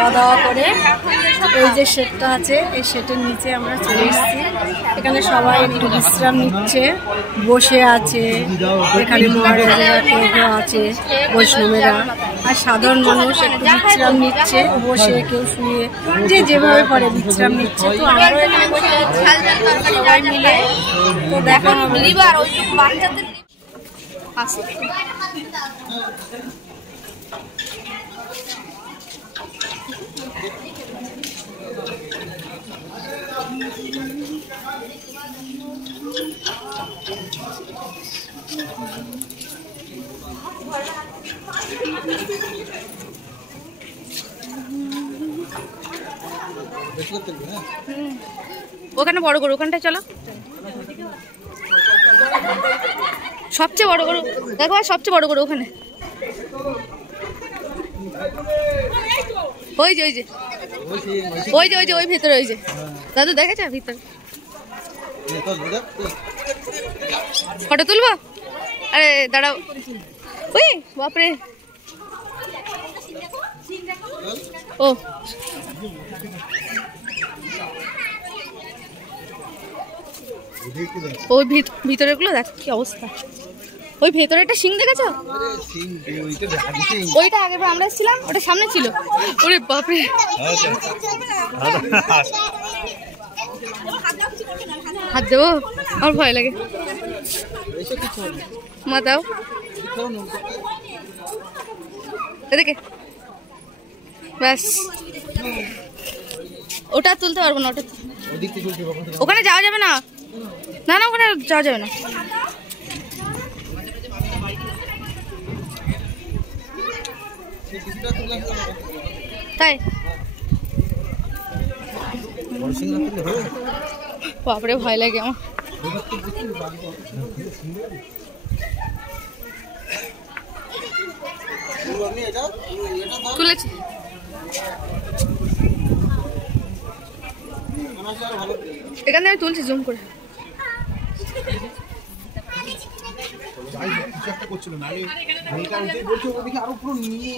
খাওয়া দাওয়া করে এই যে শেডটা আছে, এই শেডের নিচে আমরা চলে এসেছি। এখানে সবাই একটু বিশ্রাম নিচ্ছে, বসে আছে। এখানে মহারাজেরা কেউ আছে, বৈষ্ণবেরা, আর সাধারণ মানুষ একটু বিশ্রাম নিচ্ছে, বসে কেউ শুয়ে, যে যেভাবে পারে বিশ্রাম নিচ্ছে। তো আমরাও এখানে বসে সবাই মিলে তো দেখা বাচ্চাদের ওখানে বড় গরু, ওখানটায় চলো। সবচেয়ে বড় গরু দেখো, সবচেয়ে বড় গরু ওখানে। ওই যে ওই যে ওই যে ওই যে ওই ভিতরে, ওই যে দাদু দেখেছে ভিতরে। ফটো তুলবো? আরে দাঁড়াও। ওই বাপরে, ও ওই ভিতরে গুলো দেখ কি অবস্থা। ওই ভেতরে একটা সিং দেখেছো? ওইটা আগে আমরা ছিলাম, ওটা সামনে ছিল। ওরে বাপরে, হাত দেবো? আমার ভয় লাগে। মা দাও এদিকে, ব্যাস। ওটা তুলতে পারবো না, ওটা ওখানে যাওয়া যাবে না। না না, ওখানে যাওয়া যাবে না। তাই বাপরে, ভয় লাগে আমার। তুলেছি এখানে, আমি তুলছি জুম করে। করছিল না আরো পুরো নিয়ে